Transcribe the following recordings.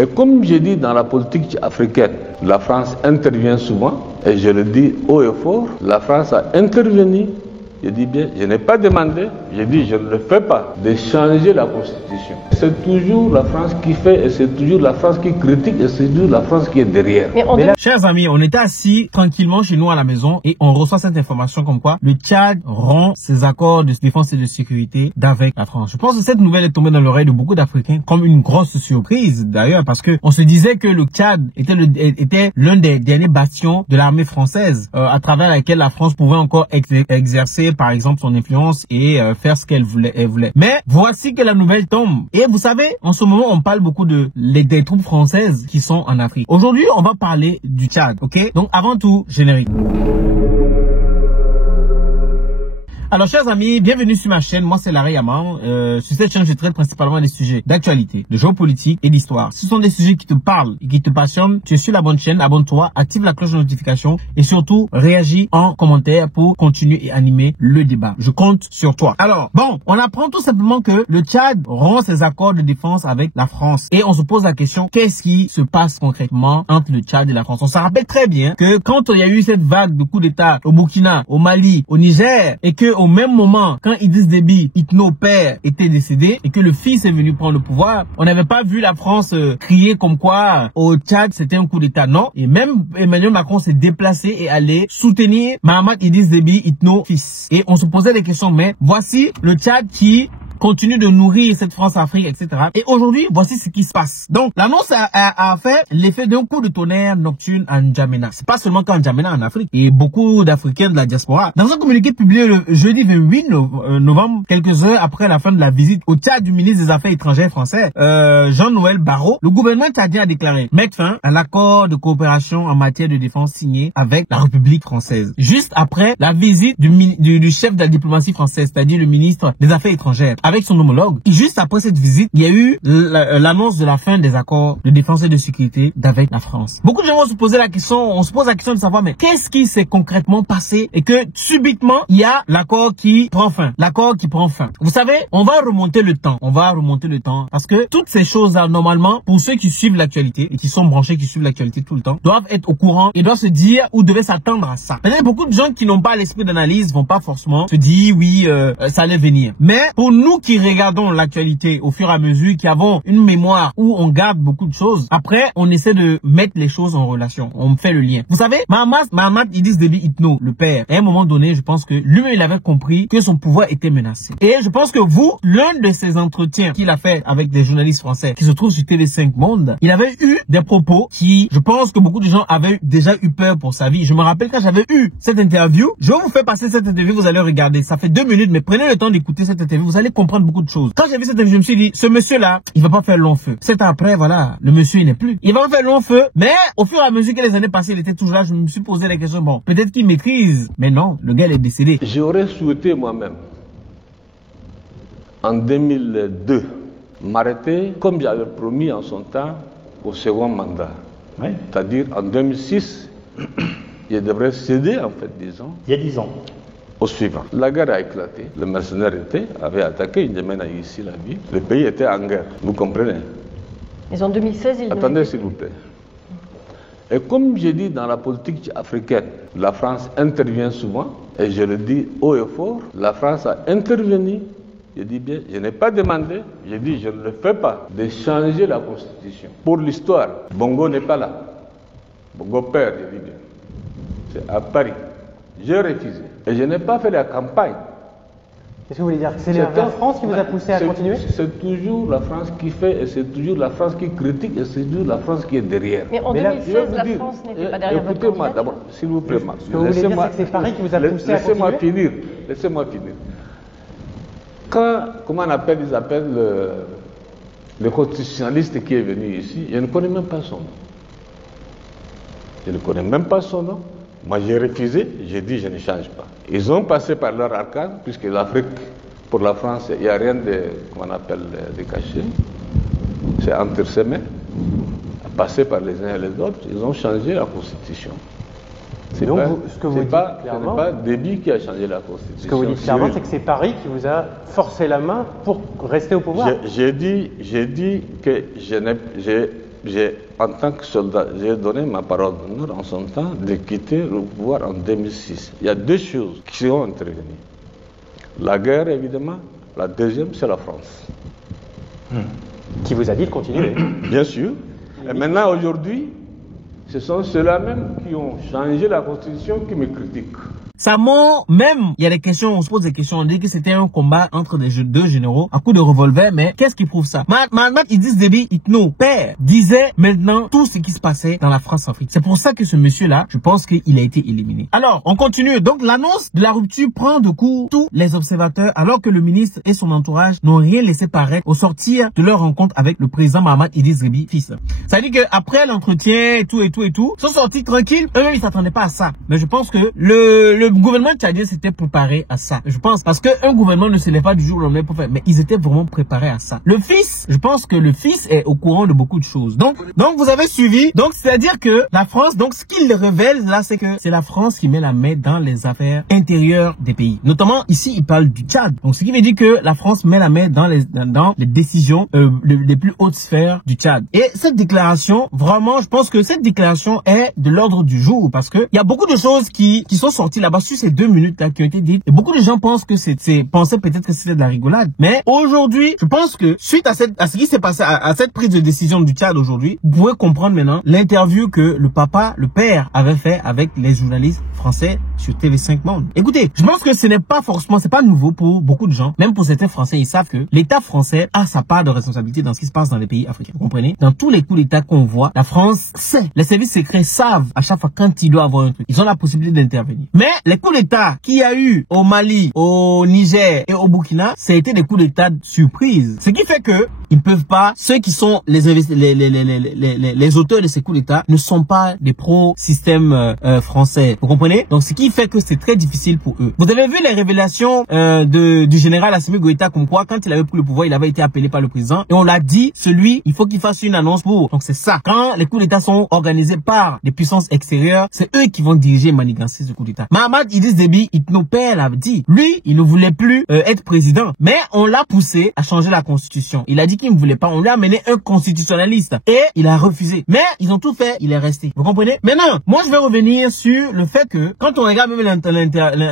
Et comme je dis dans la politique africaine, la France intervient souvent, et je le dis haut et fort, la France a intervenu. Je dis bien, je n'ai pas demandé, je dis je ne le fais pas, de changer la constitution. C'est toujours la France qui fait, et c'est toujours la France qui critique, et c'est toujours la France qui est derrière. Chers amis, on était assis tranquillement chez nous à la maison et on reçoit cette information comme quoi le Tchad rompt ses accords de défense et de sécurité d'avec la France. Je pense que cette nouvelle est tombée dans l'oreille de beaucoup d'Africains comme une grosse surprise d'ailleurs, parce que on se disait que le Tchad était l'un des derniers bastions de l'armée française à travers laquelle la France pouvait encore exercer par exemple son influence et faire ce qu'elle voulait. Mais voici que la nouvelle tombe. Et vous savez, en ce moment, on parle beaucoup des troupes françaises qui sont en Afrique. Aujourd'hui, on va parler du Tchad, ok? Donc avant tout, générique. Alors, chers amis, bienvenue sur ma chaîne. Moi, c'est Larry Yaman. Sur cette chaîne, je traite principalement des sujets d'actualité, de géopolitique et d'histoire. Ce sont des sujets qui te parlent et qui te passionnent. Tu es sur la bonne chaîne, abonne-toi, active la cloche de notification et surtout, réagis en commentaire pour continuer et animer le débat. Je compte sur toi. Alors, bon, on apprend tout simplement que le Tchad rompt ses accords de défense avec la France. Et on se pose la question, qu'est-ce qui se passe concrètement entre le Tchad et la France? On se rappelle très bien que quand il y a eu cette vague de coups d'État au Burkina, au Mali, au Niger, et que au même moment, quand Idriss Déby, Itno père, était décédé et que le fils est venu prendre le pouvoir, on n'avait pas vu la France crier comme quoi au Tchad c'était un coup d'État. Non. Et même Emmanuel Macron s'est déplacé et allé soutenir Mahamat Idriss Déby, Itno fils. Et on se posait des questions, mais voici le Tchad qui continue de nourrir cette France-Afrique, etc. Et aujourd'hui, voici ce qui se passe. Donc, l'annonce a fait l'effet d'un coup de tonnerre nocturne à N'Djamena. C'est pas seulement qu'en N'Djamena, en Afrique, et beaucoup d'Africains de la diaspora. Dans un communiqué publié le jeudi 28 novembre, quelques heures après la fin de la visite au Tchad du ministre des Affaires étrangères français, Jean-Noël Barrot, le gouvernement tchadien a déclaré mettre fin à l'accord de coopération en matière de défense signé avec la République française. Juste après la visite du chef de la diplomatie française, c'est-à-dire le ministre des Affaires étrangères, avec son homologue. Et juste après cette visite, il y a eu l'annonce de la fin des accords de défense et de sécurité d'avec la France. Beaucoup de gens vont se poser la question, on se pose la question de savoir, mais qu'est-ce qui s'est concrètement passé et que subitement, il y a l'accord qui prend fin. L'accord qui prend fin. Vous savez, on va remonter le temps. On va remonter le temps parce que toutes ces choses-là, normalement, pour ceux qui suivent l'actualité et qui sont branchés, qui suivent l'actualité tout le temps, doivent être au courant et doivent se dire ou devaient s'attendre à ça. Maintenant, beaucoup de gens qui n'ont pas l'esprit d'analyse vont pas forcément se dire oui, ça allait venir. Mais pour nous qui regardons l'actualité au fur et à mesure, qui avons une mémoire où on garde beaucoup de choses, après, on essaie de mettre les choses en relation. On fait le lien. Vous savez, Mahamat Idriss Déby Itno, le père, à un moment donné, je pense que lui-même, il avait compris que son pouvoir était menacé. Et je pense que vous, l'un de ces entretiens qu'il a fait avec des journalistes français qui se trouvent sur TV5 Monde, il avait eu des propos qui, je pense que beaucoup de gens avaient déjà eu peur pour sa vie. Je me rappelle quand j'avais eu cette interview, je vais vous faire passer cette interview, vous allez regarder. Ça fait 2 minutes, mais prenez le temps d'écouter cette interview, vous allez comprendre beaucoup de choses. Quand j'ai vu cette interview, je me suis dit, ce monsieur-là, il va pas faire long feu. 7 ans après, voilà, le monsieur, il n'est plus. Il va pas faire long feu, mais au fur et à mesure que les années passées, il était toujours là, je me suis posé la question, bon, peut-être qu'il maîtrise, mais non, le gars, il est décédé. J'aurais souhaité moi-même, en 2002, m'arrêter, comme j'avais promis en son temps, au second mandat. Oui. C'est-à-dire, en 2006, je devrais céder, en fait, disons. Il y a 10 ans. Au suivant. La guerre a éclaté. Le mercenaire avait attaqué N'Djamena ici, la ville. Le pays était en guerre. Vous comprenez? Mais en 2016, il... Attendez, s'il vous plaît. Et comme je dis dans la politique africaine, la France intervient souvent, et je le dis haut et fort, la France a intervenu. Je dis bien, je n'ai pas demandé, je dis je ne le fais pas, de changer la constitution. Pour l'histoire, Bongo n'est pas là. Bongo père, je dis bien. C'est à Paris. J'ai refusé. Et je n'ai pas fait la campagne. Qu'est-ce que vous voulez dire? C'est la France qui vous a poussé à continuer? C'est toujours la France qui fait, et c'est toujours la France qui critique, et c'est toujours la France qui est derrière. Mais en 2016, la France n'était pas derrière votre candidature. Écoutez-moi d'abord, s'il vous plaît. Ce que vous voulez dire, c'est que c'est Paris qui vous a poussé à continuer? Laissez-moi finir. Quand, comment on appelle, ils appellent le constitutionnaliste qui est venu ici, je ne connais même pas son nom. Je ne connais même pas son nom. Moi, j'ai refusé, j'ai dit je ne change pas. Ils ont passé par leur arcane, puisque l'Afrique, pour la France, il n'y a rien de, comment on appelle, de caché. C'est entre ses mains. Passé par les uns et les autres, ils ont changé la Constitution. Ce n'est pas Déby qui a changé la Constitution. Ce que vous dites clairement, c'est que c'est Paris qui vous a forcé la main pour rester au pouvoir. J'ai dit que en tant que soldat, j'ai donné ma parole d'honneur en son temps de quitter le pouvoir en 2006. Il y a deux choses qui sont intervenues. La guerre, évidemment. La deuxième, c'est la France. Qui vous a dit de continuer? Bien sûr. Et maintenant, aujourd'hui, ce sont ceux-là même qui ont changé la Constitution qui me critiquent. Ça ment, même, il y a des questions, on se pose des questions, on dit que c'était un combat entre deux généraux à coups de revolver, mais qu'est-ce qui prouve ça? Mahamat Idriss Déby Itno, père, disait maintenant tout ce qui se passait dans la France-Afrique. C'est pour ça que ce monsieur-là, je pense qu'il a été éliminé. Alors, on continue. Donc, l'annonce de la rupture prend de court tous les observateurs, alors que le ministre et son entourage n'ont rien laissé paraître au sortir de leur rencontre avec le président Mahamat Idriss Déby fils. Ça veut dire qu'après l'entretien et tout, ils sont sortis tranquilles. Eux-mêmes, ils s'attendaient pas à ça. Mais je pense que le gouvernement tchadien s'était préparé à ça. Je pense parce qu'un gouvernement ne se lève pas du jour au lendemain pour faire, mais ils étaient vraiment préparés à ça. Le fils, je pense que le fils est au courant de beaucoup de choses. Donc vous avez suivi. Donc c'est-à-dire que la France, donc ce qu'il révèle là, c'est que c'est la France qui met la main dans les affaires intérieures des pays. Notamment ici, il parle du Tchad. Donc ce qui veut dire que la France met la main dans les décisions les plus hautes sphères du Tchad. Et cette déclaration, vraiment, je pense que cette déclaration est de l'ordre du jour parce que il y a beaucoup de choses qui sont sorties là-bas sur ces 2 minutes là qui ont été dites. Et beaucoup de gens pensent que pensaient peut-être que c'était de la rigolade. Mais aujourd'hui, je pense que suite à ce qui s'est passé, à cette prise de décision du Tchad aujourd'hui, vous pouvez comprendre maintenant l'interview que le père avait fait avec les journalistes français sur TV5 Monde. Écoutez, je pense que ce n'est pas forcément, c'est pas nouveau pour beaucoup de gens. Même pour certains Français, ils savent que l'État français a sa part de responsabilité dans ce qui se passe dans les pays africains. Vous comprenez? Dans tous les coups d'État qu'on voit, la France sait. Les services secrets savent à chaque fois quand il doit avoir un truc. Ils ont la possibilité d'intervenir. Mais les coups d'État qu'il y a eu au Mali, au Niger et au Burkina, ça a été des coups d'État de surprise. Ce qui fait que ils peuvent pas, ceux qui sont les auteurs de ces coups d'État ne sont pas des pro-système français. Vous comprenez? Donc ce qui fait que c'est très difficile pour eux. Vous avez vu les révélations du général Assimi Goïta comme quoi quand il avait pris le pouvoir, il avait été appelé par le président et on l'a dit, il faut qu'il fasse une annonce pour. Donc c'est ça. Quand les coups d'État sont organisés par des puissances extérieures, c'est eux qui vont diriger et manigancer ce coup d'État. Mahamat Idriss Déby Itno père a dit, lui, il ne voulait plus être président, mais on l'a poussé à changer la constitution. Il a dit qu'il ne voulait pas. On lui a amené un constitutionnaliste et il a refusé. Mais ils ont tout fait, il est resté. Vous comprenez? Maintenant, moi je vais revenir sur le fait que quand on regarde même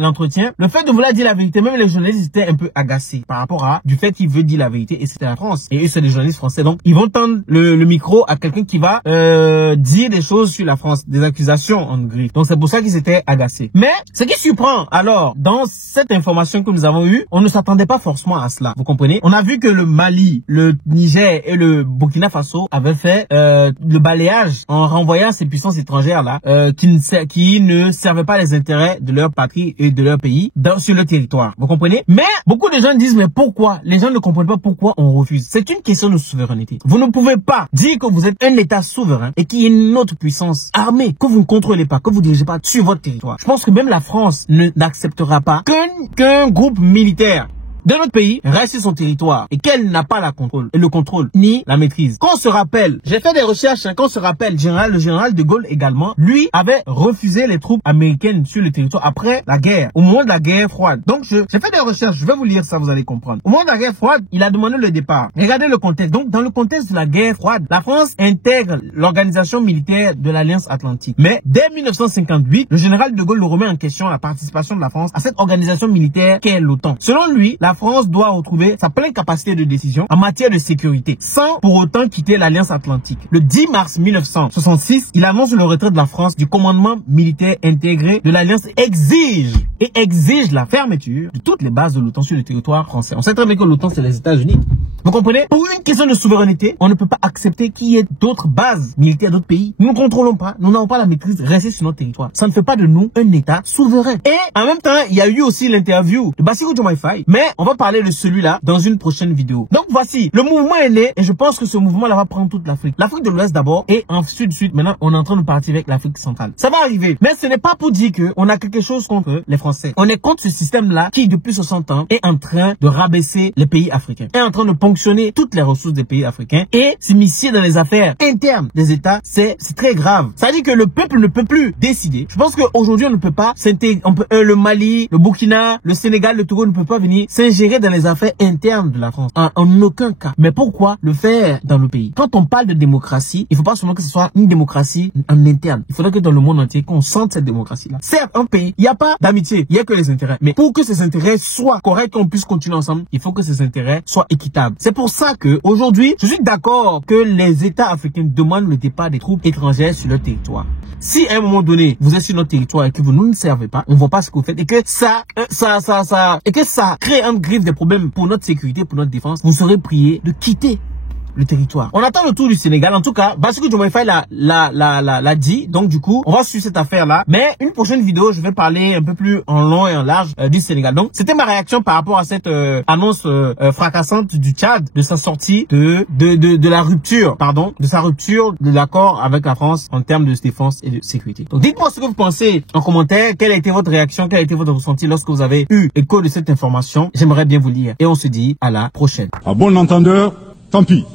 l'entretien, le fait de vouloir dire la vérité, même les journalistes étaient un peu agacés par rapport à du fait qu'il veut dire la vérité et c'était la France. Et eux, c'est des journalistes français. Donc ils vont tendre le micro à quelqu'un qui va dire des choses sur la France, des accusations en gris. Donc c'est pour ça qu'ils étaient agacés. Mais ce qui surprend alors dans cette information que nous avons eue, on ne s'attendait pas forcément à cela. Vous comprenez? On a vu que le Mali, le Niger et le Burkina Faso avaient fait le balayage en renvoyant ces puissances étrangères là qui ne servaient pas les intérêts de leur patrie et de leur pays sur le territoire. Vous comprenez? Mais beaucoup de gens disent mais pourquoi? Les gens ne comprennent pas pourquoi on refuse. C'est une question de souveraineté. Vous ne pouvez pas dire que vous êtes un État souverain et qu'il y a une autre puissance armée que vous ne contrôlez pas, que vous dirigez pas sur votre territoire. Je pense que même la France n'acceptera pas qu'un groupe militaire de notre pays reste sur son territoire et qu'elle n'a pas le contrôle ni la maîtrise. Quand on se rappelle, j'ai fait des recherches, quand on se rappelle, le général de Gaulle également, lui avait refusé les troupes américaines sur le territoire après la guerre, au moment de la guerre froide. Donc j'ai fait des recherches, je vais vous lire ça, vous allez comprendre. Au moment de la guerre froide, il a demandé le départ. Regardez le contexte. Donc dans le contexte de la guerre froide, la France intègre l'organisation militaire de l'Alliance Atlantique. Mais dès 1958, le général de Gaulle le remet en question la participation de la France à cette organisation militaire qu'est l'OTAN. Selon lui, la France doit retrouver sa pleine capacité de décision en matière de sécurité, sans pour autant quitter l'Alliance Atlantique. Le 10 mars 1966, il annonce le retrait de la France du commandement militaire intégré de l'Alliance exige la fermeture de toutes les bases de l'OTAN sur le territoire français. On sait très bien que l'OTAN, c'est les États-Unis. Vous comprenez? Pour une question de souveraineté, on ne peut pas accepter qu'il y ait d'autres bases militaires d'autres pays. Nous ne contrôlons pas, nous n'avons pas la maîtrise, rester sur notre territoire. Ça ne fait pas de nous un État souverain. Et en même temps, il y a eu aussi l'interview de Bassirou Diomaye Faye, mais on va parler de celui-là dans une prochaine vidéo. Donc voici, le mouvement est né et je pense que ce mouvement-là va prendre toute l'Afrique. L'Afrique de l'Ouest d'abord et ensuite, maintenant, on est en train de partir avec l'Afrique centrale. Ça va arriver, mais ce n'est pas pour dire qu'on a quelque chose contre les Français. On est contre ce système-là qui, depuis 60 ans, est en train de rabaisser les pays africains, est en train de ponctionner toutes les ressources des pays africains et s'immiscer dans les affaires internes des États. C'est très grave. Ça veut dire que le peuple ne peut plus décider. Je pense qu'aujourd'hui, on ne peut pas s'intégrer. Le Mali, le Burkina, le Sénégal, le Togo ne peut pas venir s'ingérer s'ingérer dans les affaires internes de la France. En aucun cas. Mais pourquoi le faire dans le pays? Quand on parle de démocratie, il ne faut pas seulement que ce soit une démocratie en interne. Il faudrait que dans le monde entier, qu'on sente cette démocratie-là. Certes, un pays, il n'y a pas d'amitié, il n'y a que les intérêts. Mais pour que ces intérêts soient corrects, qu'on puisse continuer ensemble, il faut que ces intérêts soient équitables. C'est pour ça que aujourd'hui, je suis d'accord que les États africains demandent le départ des troupes étrangères sur leur territoire. Si à un moment donné, vous êtes sur notre territoire et que vous ne servez pas, on ne voit pas ce que vous faites et que ça crée un griffe des problèmes pour notre sécurité, pour notre défense, vous serez prié de quitter le territoire. On attend le tour du Sénégal. En tout cas, Bassirou Diomaye Faye l'a dit. Donc du coup, on va suivre cette affaire-là. Mais une prochaine vidéo, je vais parler un peu plus en long et en large du Sénégal. Donc c'était ma réaction par rapport à cette annonce fracassante du Tchad, de sa sortie de la rupture, de sa rupture de l'accord avec la France en termes de défense et de sécurité. Donc dites-moi ce que vous pensez en commentaire. Quelle a été votre réaction? Quel a été votre ressenti lorsque vous avez eu écho de cette information? J'aimerais bien vous lire. Et on se dit à la prochaine. À bon entendeur, tant pis.